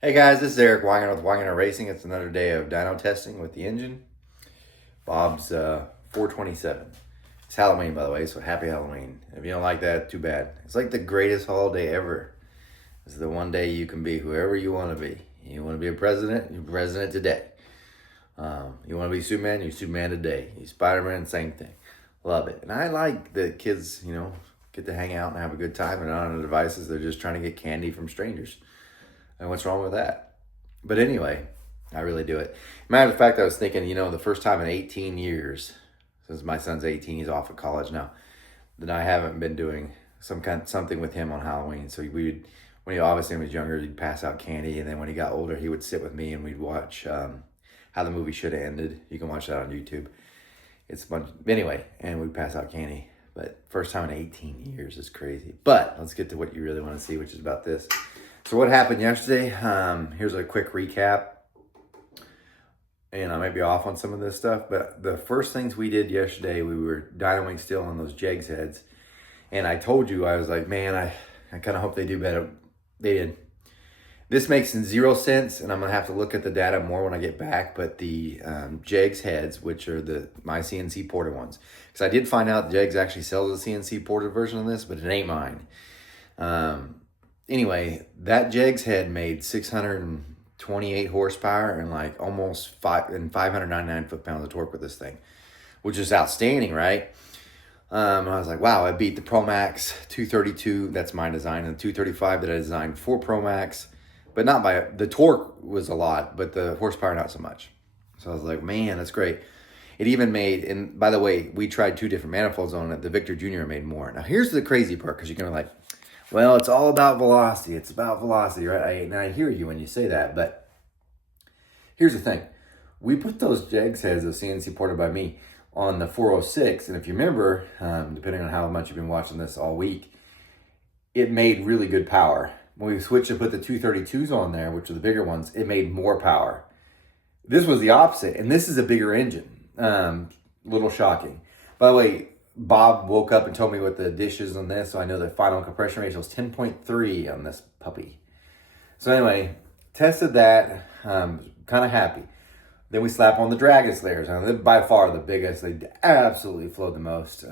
Hey guys, this is Eric Wagner with Wagner Racing. It's another day of dyno testing with the engine. Bob's 427. It's Halloween, by the way, so happy Halloween. If you don't like that, too bad. It's like the greatest holiday ever. It's the one day you can be whoever you want to be. You want to be a president, you're president today. You want to be Superman, you're Superman today. You Spider-Man, same thing. Love it. And I like that kids, get to hang out and have a good time and not on their devices. They're just trying to get candy from strangers. And what's wrong with that? But anyway, I really do it. Matter of fact, I was thinking, the first time in 18 years, since my son's 18, he's off of college now, that I haven't been doing something with him on Halloween. So when he obviously was younger, he'd pass out candy, and then when he got older, he would sit with me and we'd watch how the movie should have ended. You can watch that on YouTube. It's a bunch anyway, and we'd pass out candy. But first time in 18 years is crazy. But let's get to what you really want to see, which is about this. So what happened yesterday, here's a quick recap, and I might be off on some of this stuff, but the first things we did yesterday, we were dynoing still on those JEGS heads, and I told you, I was like, man, I kind of hope they do better. They did. This makes 0 sense, and I'm going to have to look at the data more when I get back, but the JEGS heads, which are my CNC ported ones, because I did find out JEGS actually sells a CNC ported version of this, but it ain't mine. Anyway, that JEGS head made 628 horsepower and like almost 599 foot-pounds of torque with this thing, which is outstanding, right? I was like, wow, I beat the Pro Max 232. That's my design, and the 235 that I designed for Pro Max, but not by the torque was a lot, but the horsepower not so much. So I was like, man, that's great. It even made, and by the way, we tried 2 different manifolds on it. The Victor Jr. made more. Now here's the crazy part, because you're gonna like, well, it's all about velocity. It's about velocity, right? And I hear you when you say that, but here's the thing. We put those JEGS heads, those CNC ported by me, on the 406, and if you remember, depending on how much you've been watching this all week, it made really good power. When we switched to put the 232s on there, which are the bigger ones, it made more power. This was the opposite, and this is a bigger engine. Little shocking. By the way, Bob woke up and told me what the dish is on this, so I know the final compression ratio is 10.3 on this puppy. So anyway, tested that, kind of happy. Then we slap on the Dragon Slayers. Now, they're by far the biggest. They absolutely flowed the most.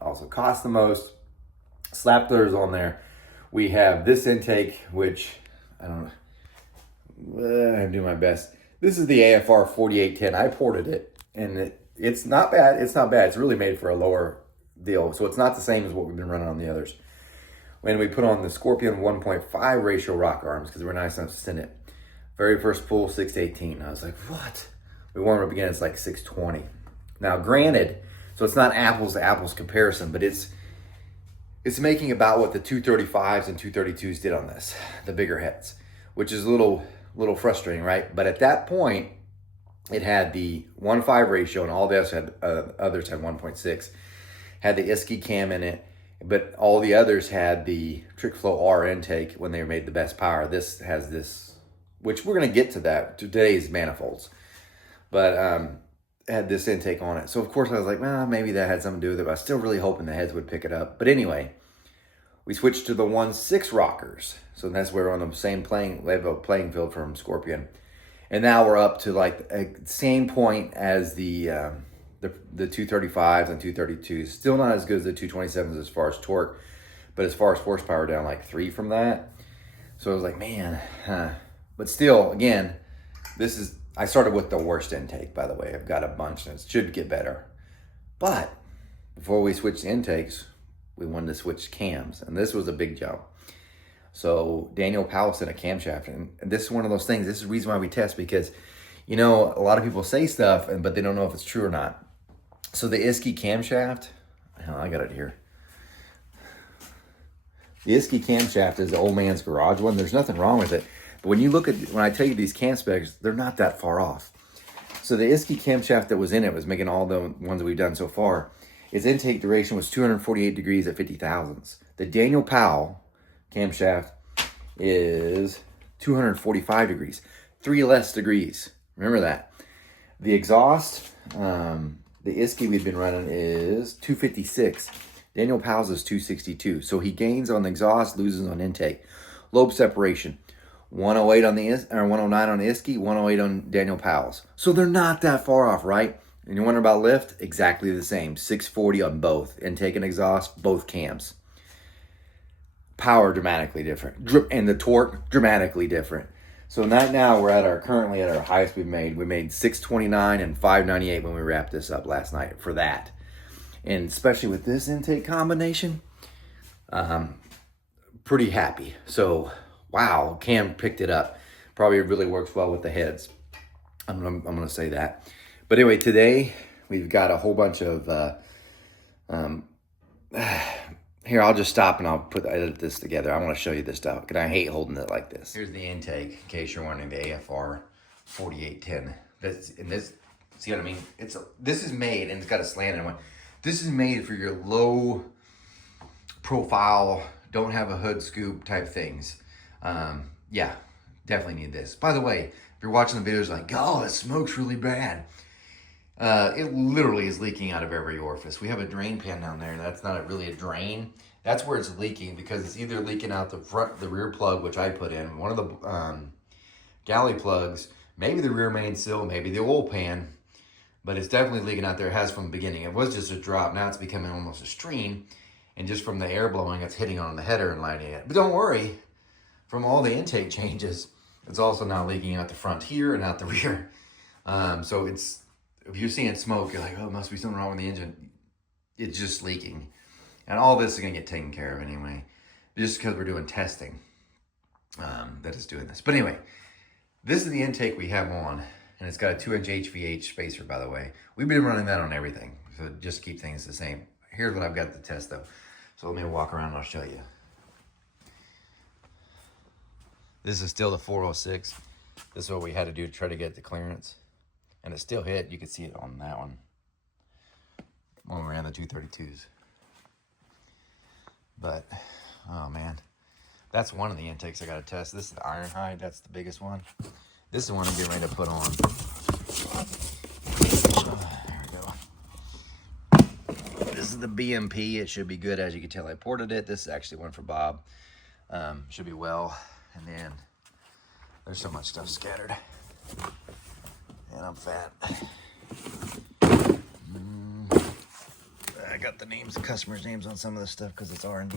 Also cost the most. Slap those on there. We have this intake, which, I don't know, I do my best. This is the AFR 4810. I ported it, and it's not bad. It's not bad. It's really made for a lower deal. So it's not the same as what we've been running on the others. When we put on the Scorpion 1.5 ratio rock arms, because we're nice enough to send it. Very first pull, 618. I was like, what? We warmed up again, it's like 620. Now, granted, so it's not apples to apples comparison, but it's making about what the 235s and 232s did on this, the bigger heads, which is a little frustrating, right? But at that point, it had the 1.5 ratio, and all the others had 1.6. Had the ISKI cam in it, but all the others had the TrickFlow R intake when they made the best power. This has this, which we're going to get to that, today's manifolds, but had this intake on it. So, of course, I was like, well, maybe that had something to do with it, but I was still really hoping the heads would pick it up. But anyway, we switched to the 1.6 rockers. So that's where we're on the same level playing field from Scorpion. And now we're up to like the same point as the 235s and 232s. Still not as good as the 227s as far as torque, but as far as horsepower, down like 3 from that. So I was like, man, but still, again, I started with the worst intake, by the way. I've got a bunch, and it should get better. But before we switched intakes, we wanted to switch cams, and this was a big jump. So Daniel Powell sent a camshaft, and this is one of those things. This is the reason why we test, because, a lot of people say stuff, but they don't know if it's true or not. So the ISKI camshaft, I got it here. The ISKI camshaft is the old man's garage one. There's nothing wrong with it. But when I tell you these cam specs, they're not that far off. So the ISKI camshaft that was in it was making all the ones that we've done so far. Its intake duration was 248 degrees at 50 thousandths. The Daniel Powell camshaft is 245 degrees, 3 less degrees. Remember that. The exhaust, the ISKI we've been running is 256. Daniel Powell's is 262. So he gains on the exhaust, loses on intake. Lobe separation. 108 on the or 109 on the Iski, 108 on Daniel Powell's. So they're not that far off, right? And you wonder about lift? Exactly the same. 640 on both. Intake and exhaust, both cams. Power dramatically different. And the torque dramatically different. So right now we're currently at our highest we've made. We made 629 and 598 when we wrapped this up last night for that. And especially with this intake combination, pretty happy. So wow, Cam picked it up. Probably really works well with the heads. I'm gonna say that. But anyway, today we've got a whole bunch of here, I'll just stop and I'll edit this together. I want to show you this stuff because I hate holding it like this. Here's the intake, in case you're wondering, the AFR 4810. This, see what I mean? This is made, and it's got a slant in one. This is made for your low profile, don't have a hood scoop type things. Yeah, definitely need this. By the way, if you're watching the videos like, oh, that smoke's really bad. It literally is leaking out of every orifice. We have a drain pan down there. That's not really a drain. That's where it's leaking because it's either leaking out the rear plug, which I put in, one of the galley plugs, maybe the rear main seal, maybe the oil pan, but it's definitely leaking out there. It has from the beginning. It was just a drop. Now it's becoming almost a stream, and just from the air blowing, it's hitting on the header and lighting it. But don't worry, from all the intake changes, it's also now leaking out the front here and out the rear. So if you're seeing smoke, you're like, oh, it must be something wrong with the engine. It's just leaking. And all this is going to get taken care of anyway. Just because we're doing testing that is doing this. But anyway, this is the intake we have on. And it's got a 2-inch HVH spacer, by the way. We've been running that on everything. So just keep things the same. Here's what I've got to test, though. So let me walk around and I'll show you. This is still the 406. This is what we had to do to try to get the clearance. And it still hit. You could see it on that one when we ran the 232s. But, oh man, that's one of the intakes I got to test. This is the Ironhide. That's the biggest one. This is the one I'm getting ready to put on. There we go. This is the BMP. It should be good. As you can tell, I ported it. This is actually one for Bob. Should be well. And then there's so much stuff scattered. And I'm fat. I got the names, the customers' names on some of this stuff because it's R&D.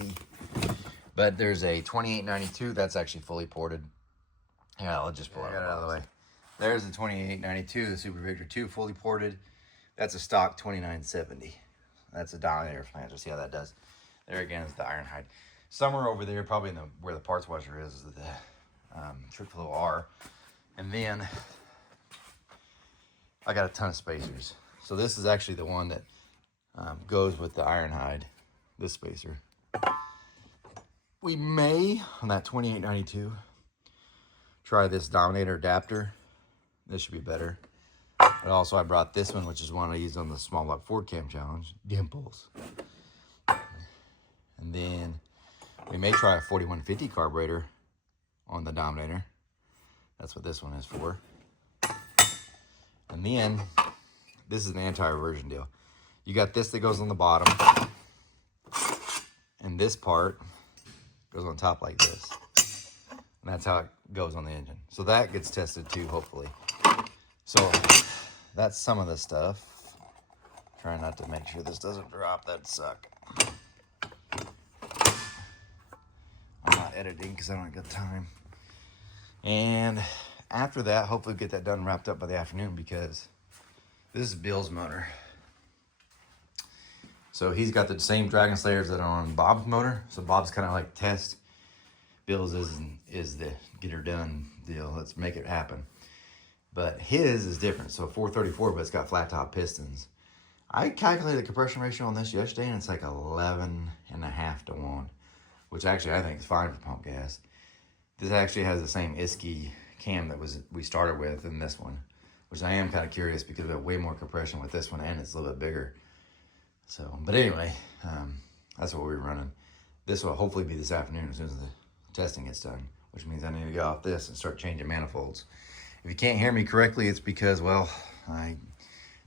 But there's a 2892 that's actually fully ported. Yeah, I'll just pull it out of the way. There's the 2892, the Super Victor 2, fully ported. That's a stock 2970. That's a diameter flanger. See how that does. There again is the Ironhide. Somewhere over there, probably in where the parts washer is the Triple R. And then I got a ton of spacers. So this is actually the one that goes with the Ironhide, this spacer. We may, on that 2892, try this Dominator adapter. This should be better. But also I brought this one, which is one I used on the Small Block Ford Cam Challenge, Dimples. And then we may try a 4150 carburetor on the Dominator. That's what this one is for. And then, this is an anti-reversion deal. You got this that goes on the bottom. And this part goes on top like this. And that's how it goes on the engine. So that gets tested too, hopefully. So, that's some of the stuff. Trying not to make sure this doesn't drop. That'd suck. I'm not editing because I don't got time. And after that, hopefully get that done and wrapped up by the afternoon because this is Bill's motor. So he's got the same Dragon Slayers that are on Bob's motor. So Bob's kind of like test. Bill's is the get her done deal. Let's make it happen. But his is different. So 434, but it's got flat top pistons. I calculated the compression ratio on this yesterday, and it's like 11.5 to 1, which actually I think is fine for pump gas. This actually has the same Iski cam that we started with in this one, which I am kind of curious because we have way more compression with this one, and it's a little bit bigger. So, but anyway, that's what we're running. This will hopefully be this afternoon as soon as the testing gets done, which means I need to get off this and start changing manifolds. If you can't hear me correctly, it's because, well, I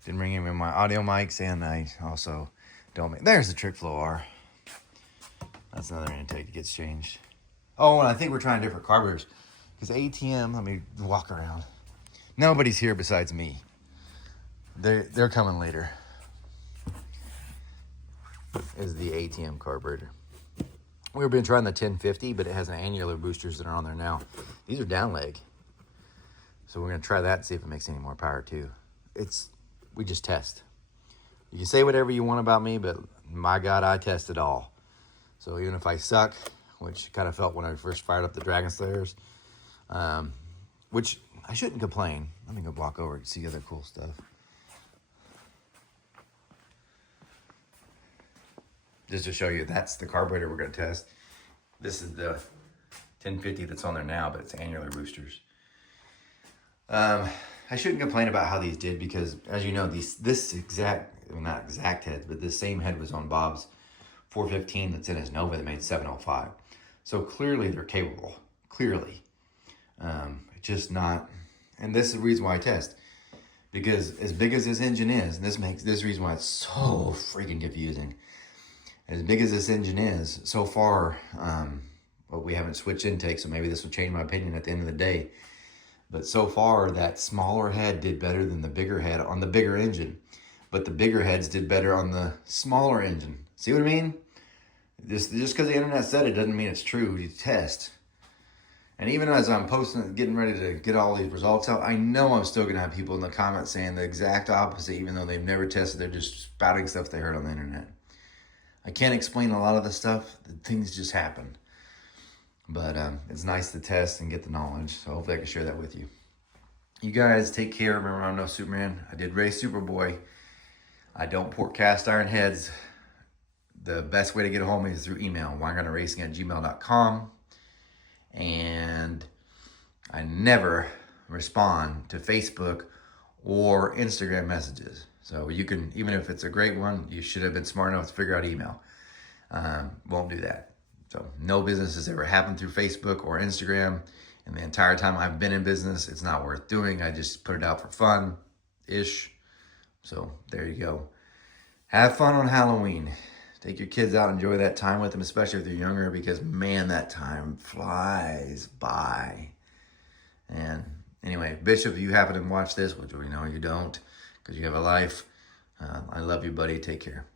didn't bring in my audio mics, and I also don't make... There's the Trick Flow R. That's another intake that gets changed. Oh, and I think we're trying different carburetors Because ATM, let me walk around. Nobody's here besides me. They're coming later. Is the ATM carburetor. We've been trying the 1050, but it has an annular boosters that are on there now. These are down leg. So we're gonna try that and see if it makes any more power too. We just test. You can say whatever you want about me, but my God, I test it all. So even if I suck, which kind of felt when I first fired up the Dragon Slayers, which I shouldn't complain. Let me go walk over and see other cool stuff. Just to show you, that's the carburetor we're gonna test. This is the 1050 that's on there now, but it's annular boosters. I shouldn't complain about how these did because, as you know, this exact, well, not exact heads, but this same head was on Bob's 415 that's in his Nova that made 705. So clearly they're capable. Clearly. Just not, and this is the reason why I test. Because as big as this engine is, and this reason why it's so freaking confusing. As big as this engine is, so far, well, we haven't switched intake, so maybe this will change my opinion at the end of the day. But so far, that smaller head did better than the bigger head on the bigger engine. But the bigger heads did better on the smaller engine. See what I mean? Just because the internet said it doesn't mean it's true. You test. And even as I'm posting, getting ready to get all these results out, I know I'm still going to have people in the comments saying the exact opposite, even though they've never tested. They're just spouting stuff they heard on the internet. I can't explain a lot of the stuff. Things just happen. But it's nice to test and get the knowledge. So hopefully I can share that with you. You guys take care. Remember, I'm no Superman. I did race Superboy. I don't port cast iron heads. The best way to get a hold of me is through email, winegunnerracing@gmail.com. And I never respond to Facebook or Instagram messages. So you can, even if it's a great one, you should have been smart enough to figure out email. Won't do that. So no business has ever happened through Facebook or Instagram. And the entire time I've been in business, it's not worth doing. I just put it out for fun-ish. So there you go. Have fun on Halloween. Take your kids out, enjoy that time with them, especially if they're younger, because man, that time flies by. And anyway, Bishop, if you happen to watch this, which we know you don't, because you have a life, I love you, buddy. Take care.